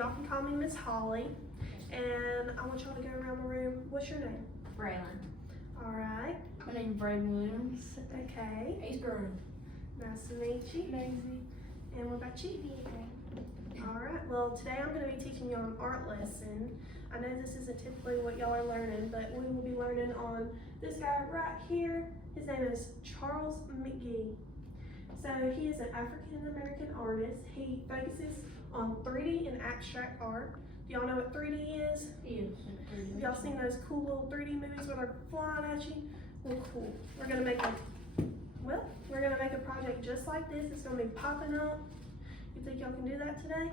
y'all can call me Miss Holly. And I want y'all to go around the room. What's your name? Braylon. All right. My name's Braden Williams. Okay. Ace Gordon. Nice to meet you. Daisy. And what about you? All right. Well, today I'm going to be teaching you an art lesson. I know this isn't typically what y'all are learning, but we will be learning on this guy right here. His name is Charles McGee. So he is an African-American artist. He focuses on 3D and abstract art. Do y'all know what 3D is? Yes. Have y'all seen those cool little 3D movies where they're flying at you? Well, cool. We're gonna make a project just like this. It's gonna be popping up. You think y'all can do that today?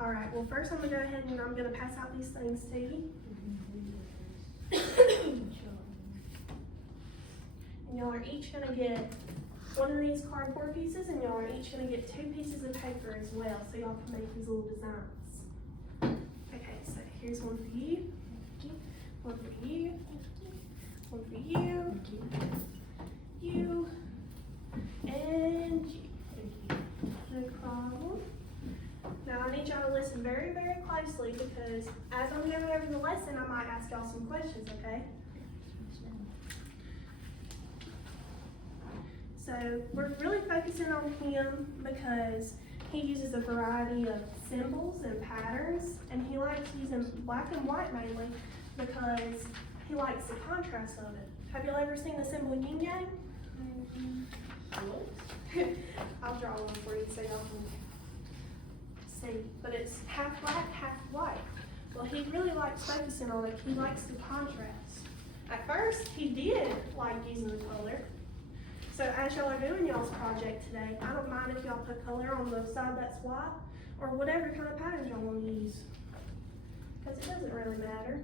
All right. Well, first I'm gonna go ahead and I'm gonna pass out these things to you. And y'all are each gonna get one of these cardboard pieces, and y'all are each gonna get 2 pieces of paper as well, so y'all can make these little designs. Okay, so here's one for you, one for you, one for you, you, and you. No problem. Now I need y'all to listen very, very closely because as I'm going over the lesson, I might ask y'all some questions, okay? So we're really focusing on him because he uses a variety of symbols and patterns, and he likes using black and white mainly because he likes the contrast of it. Have you ever seen the symbol yin yang? I'll draw one for you so y'all can see. But it's half black, half white. Well, he really likes focusing on it. He likes the contrast. At first, he did like using the color. So as y'all are doing y'all's project today, I don't mind if y'all put color on the side that's white or whatever kind of patterns y'all want to use. Because it doesn't really matter.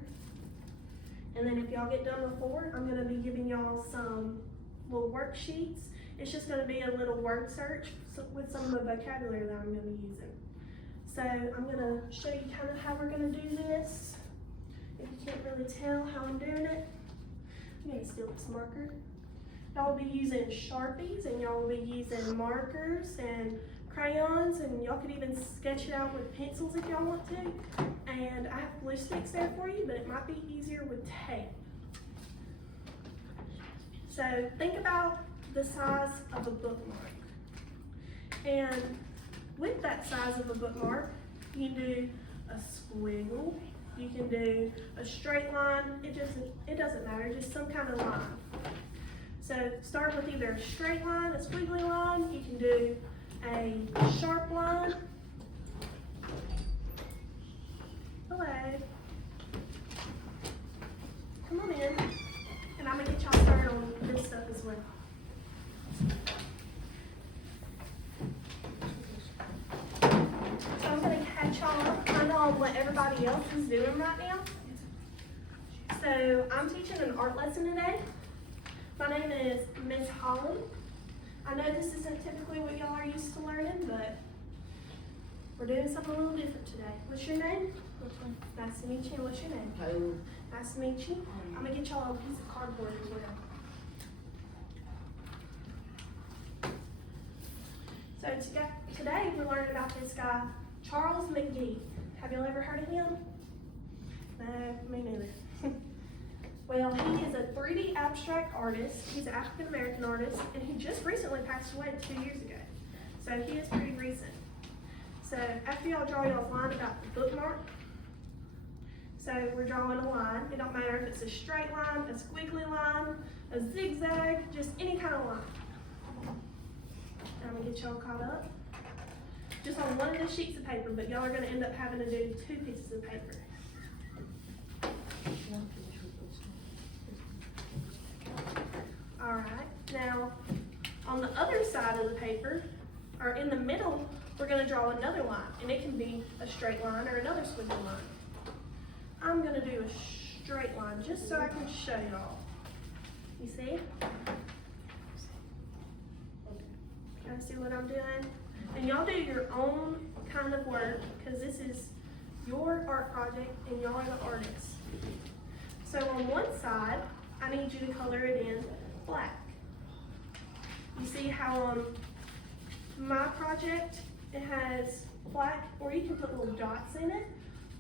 And then if y'all get done before, I'm going to be giving y'all some little worksheets. It's just going to be a little word search with some of the vocabulary that I'm going to be using. So I'm going to show you kind of how we're going to do this. If you can't really tell how I'm doing it, I'm going to steal this marker. Y'all will be using Sharpies, and y'all will be using markers and crayons, and y'all could even sketch it out with pencils if y'all want to. And I have glue sticks there for you, but it might be easier with tape. So think about the size of a bookmark. And with that size of a bookmark, you can do a squiggle, you can do a straight line, it doesn't matter, just some kind of line. So start with either a straight line, a squiggly line, you can do a sharp line. Hello. Come on in. And I'm gonna get y'all started on this stuff as well. So I'm gonna catch y'all up kind of on what everybody else is doing right now. So I'm teaching an art lesson today. My name is Miss Holly. I know this isn't typically what y'all are used to learning, but we're doing something a little different today. What's your name? Nice to meet you. What's your name? Taylor. Nice to meet you. I'm gonna get y'all a piece of cardboard as well. So today we're learning about this guy, Charles McGee. Have y'all ever heard of him? No, me neither. Well, he is a 3D abstract artist. He's an African-American artist, and he just recently passed away 2 years ago. So he is pretty recent. So after y'all draw y'all's line about the bookmark, so we're drawing a line. It don't matter if it's a straight line, a squiggly line, a zigzag, just any kind of line. I'm gonna get y'all caught up. Just on one of the sheets of paper, but y'all are gonna end up having to do 2 pieces of paper. All right, now on the other side of the paper, or in the middle, we're gonna draw another line, and it can be a straight line or another squiggly line. I'm gonna do a straight line just so I can show y'all. You see? Can I see what I'm doing? And y'all do your own kind of work, because this is your art project and y'all are the artists. So on one side, I need you to color it in black. You see how on my project, it has black, or you can put little dots in it,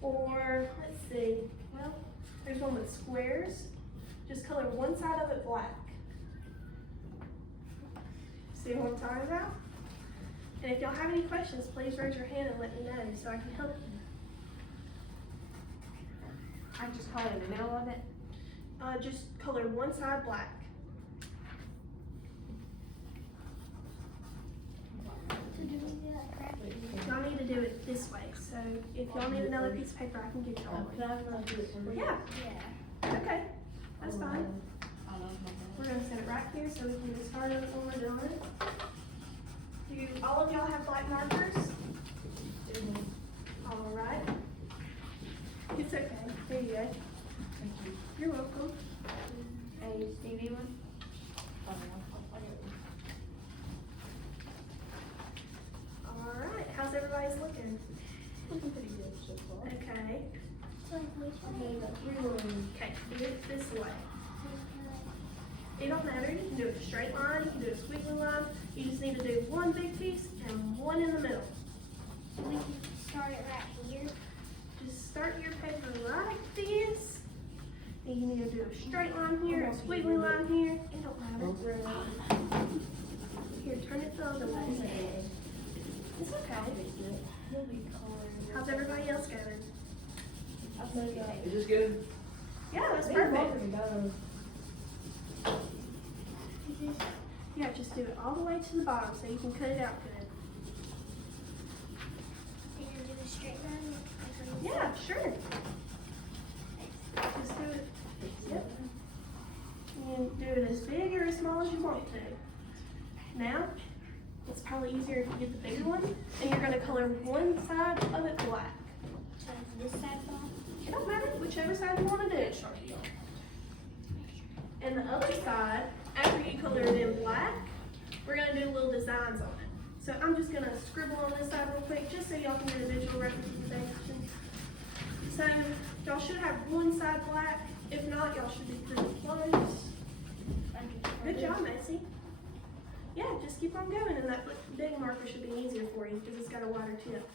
or let's see, well, there's one with squares. Just color one side of it black. See what I'm talking about? And if y'all have any questions, please raise your hand and let me know so I can help you. I just color the middle of it. Just color one side black. Y'all need to do it this way. So if y'all need another piece of paper, I can give y'all one. Yeah. Okay. That's fine. We're gonna set it right here so we can get started when we're doing it. Do all of y'all have black markers? All right. It's okay. There you go. You're welcome. A Stevie one. All right. How's everybody's looking? Looking pretty good so far. Okay. Okay. Do it this way. It don't matter. You can do a straight line. You can do a squiggly line. You just need to do one big piece and one in the middle. We can start it right here. Just start your paper like this. And you need to do a straight line here, a squiggly line here. It don't matter. Here, turn it the other way. It's okay. How's everybody else going? Is this good? Yeah, that's perfect. Yeah, just do it all the way to the bottom so you can cut it out good. You're gonna do a straight line? Yeah, sure. Just do it. Yep. You can do it as big or as small as you want to. Now, it's probably easier if you get the bigger one, and you're gonna color one side of it black. So this side off? It don't matter, whichever side you wanna do. And the other side, after you color it in black, we're gonna do little designs on it. So I'm just gonna scribble on this side real quick, just so y'all can get a visual representation. So y'all should have one side black. If not, y'all should be pretty close. Good job, Macy. Yeah, just keep on going, and that big marker should be easier for you because it's got a wider tip.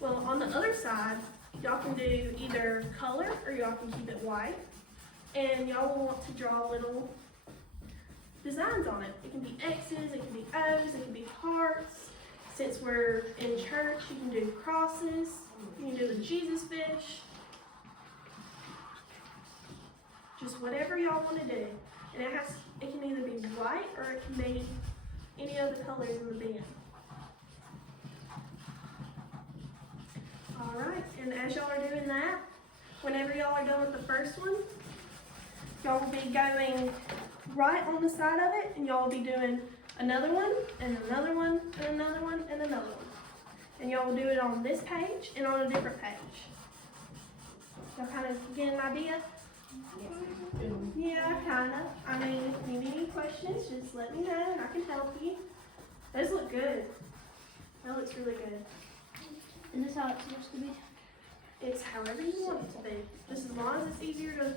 Well, on the other side, y'all can do either color or y'all can keep it white. And y'all will want to draw little designs on it. It can be X's, it can be O's, it can be hearts. Since we're in church, you can do crosses. You can do the Jesus fish. Just whatever y'all want to do. And it can either be white or it can be any other colors in the bin. Alright, and as y'all are doing that, whenever y'all are done with the first one, y'all will be going right on the side of it, and y'all will be doing another one, and another one, and another one, and another one. And y'all will do it on this page and on a different page. Y'all kind of get an idea? Yeah, kind of. I mean, if you need any questions, just let me know and I can help you. Those look good. That looks really good. Is this how it's supposed to be? It's however you want it to be. Just as long as it's easier to,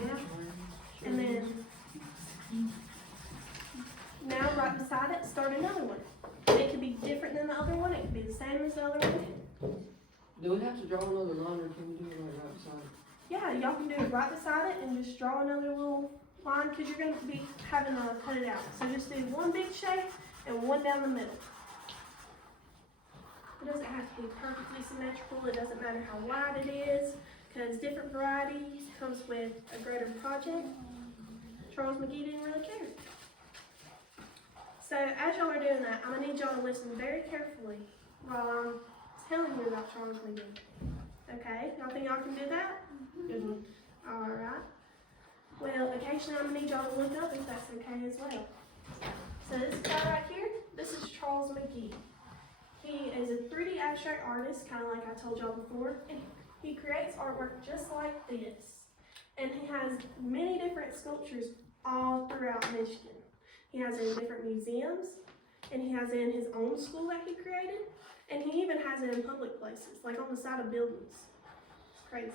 yeah. And then, now right beside it, start another one. And it could be different than the other one. It could be the same as the other one. Do we have to draw another line, or can we do it like right beside it? Yeah, y'all can do it right beside it and just draw another little line because you're going to be having to cut it out. So just do one big shape and one down the middle. It doesn't have to be perfectly symmetrical. It doesn't matter how wide it is because different varieties comes with a greater project. Charles McGee didn't really care. So as y'all are doing that, I'm going to need y'all to listen very carefully while I'm telling you about Charles McGee. Okay? Y'all think y'all can do that? Mm-hmm. Alright. Well, occasionally I'm going to need y'all to look up if that's okay as well. So this guy right here, this is Charles McGee. He is a 3D abstract artist, kind of like I told y'all before. And he creates artwork just like this. And he has many different sculptures all throughout Michigan. He has it in different museums, and he has it in his own school that he created, and he even has it in public places, like on the side of buildings. It's crazy.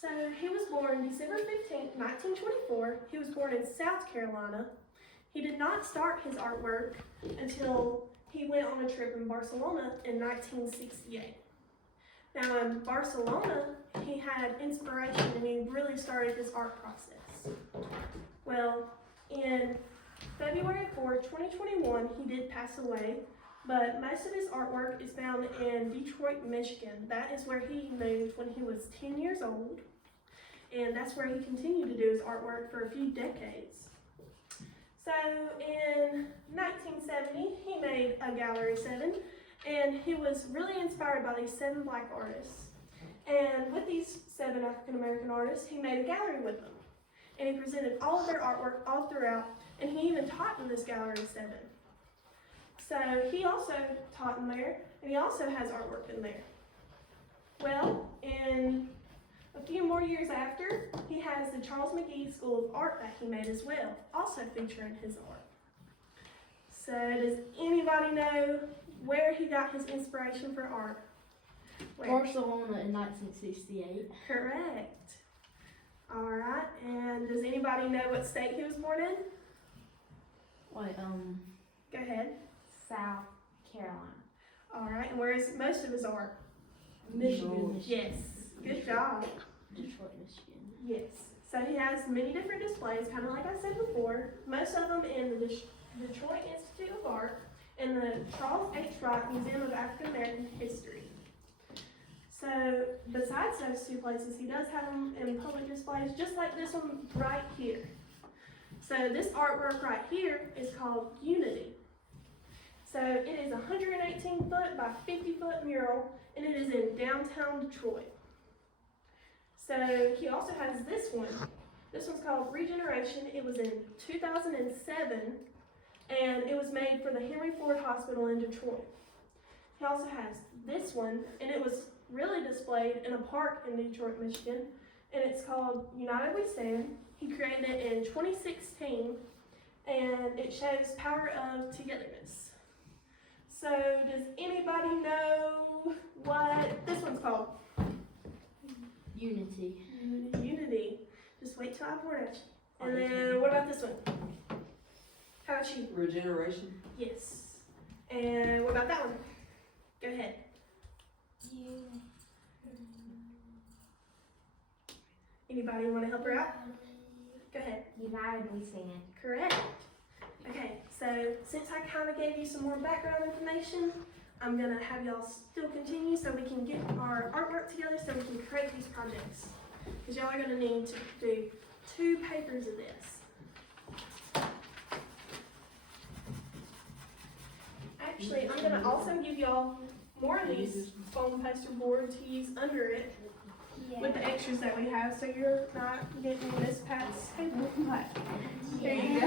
So he was born December 15th, 1924. He was born in South Carolina. He did not start his artwork until he went on a trip in Barcelona in 1968. Now in Barcelona, he had inspiration and he really started his art process. Well, in February 4, 2021, he did pass away, but most of his artwork is found in Detroit, Michigan. That is where he moved when he was 10 years old, and that's where he continued to do his artwork for a few decades. So in 1970, he made a Gallery 7, and he was really inspired by these 7 black artists. And with these 7 African American artists, he made a gallery with them. And he presented all of their artwork all throughout, and he even taught in this Gallery 7. So he also taught in there, and he also has artwork in there. Well, in a few more years after, he has the Charles McGee School of Art that he made as well, also featuring his art. So does anybody know where he got his inspiration for art? Where? Barcelona in 1968. Correct. All right, and does anybody know what state he was born in? Wait, Go ahead. South Carolina. All right, and where is most of his art? Michigan. Yes, good job. Detroit, Michigan. Yes, so he has many different displays, kind of like I said before, most of them in the Detroit Institute of Art and the Charles H. Wright Museum of African American History. So besides those 2 places, he does have them in public displays, just like this one right here. So this artwork right here is called Unity. So it is a 118 foot by 50 foot mural, and it is in downtown Detroit. So he also has this one. This one's called Regeneration. It was in 2007, and it was made for the Henry Ford Hospital in Detroit. He also has this one, and it was really displayed in a park in Detroit, Michigan, and it's called United We Stand. He created it in 2016, and it shows power of togetherness. So does anybody know what this one's called? Unity. Unity. Just wait till I point at you. And then what about this one? How about you? Regeneration. Yes. And what about that one? Go ahead. Anybody want to help her out? Go ahead. United We Stand. Correct. Okay, so since I kind of gave you some more background information, I'm going to have y'all still continue so we can get our artwork together so we can create these projects. Because y'all are going to need to do 2 papers of this. Actually, I'm going to also give y'all more of these foam poster board to use under it with the extras that we have, so you're not getting Miss Pat's paper. There you go.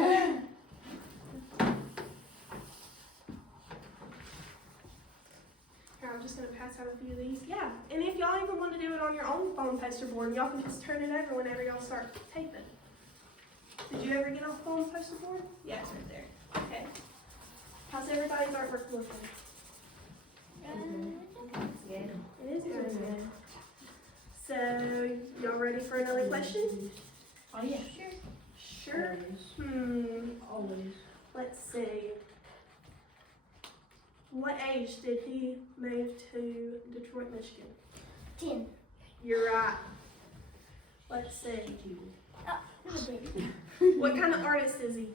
Here, I'm just going to pass out a few of these. Yeah, and if y'all even want to do it on your own foam poster board, y'all can just turn it over whenever y'all start taping. Did you ever get on foam poster board? Yeah, it's right there. Okay. How's everybody's artwork looking? It's good. It is good. So, y'all ready for another question? Oh yeah. Sure. Always. Let's see. What age did he move to Detroit, Michigan? 10. You're right. Let's see. Oh, What kind of artist is he?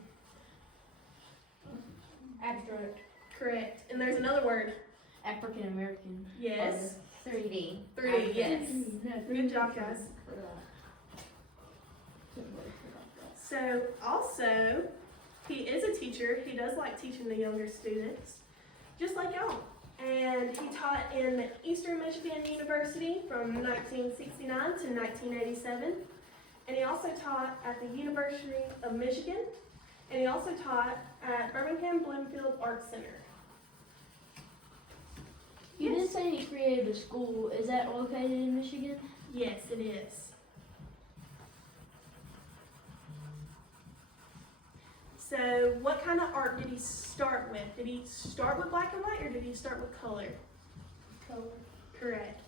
Abstract. Correct. And there's another word. African American. Yes. 3D. 3D, yes. Good job, guys. So, also, he is a teacher. He does like teaching the younger students, just like y'all. And he taught in Eastern Michigan University from 1969 to 1987. And he also taught at the University of Michigan. And he also taught at Birmingham Bloomfield Art Center. You did say he created a school. Is that located in Michigan? Yes, it is. So, what kind of art did he start with? Did he start with black and white or did he start with color? color. Correct.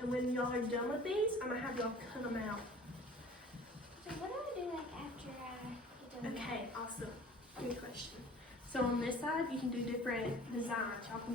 And when y'all are done with these, I'm going to have y'all cut them out. So what do I do like after I get done? Okay, awesome. Good question. So on this side, you can do different designs. Y'all can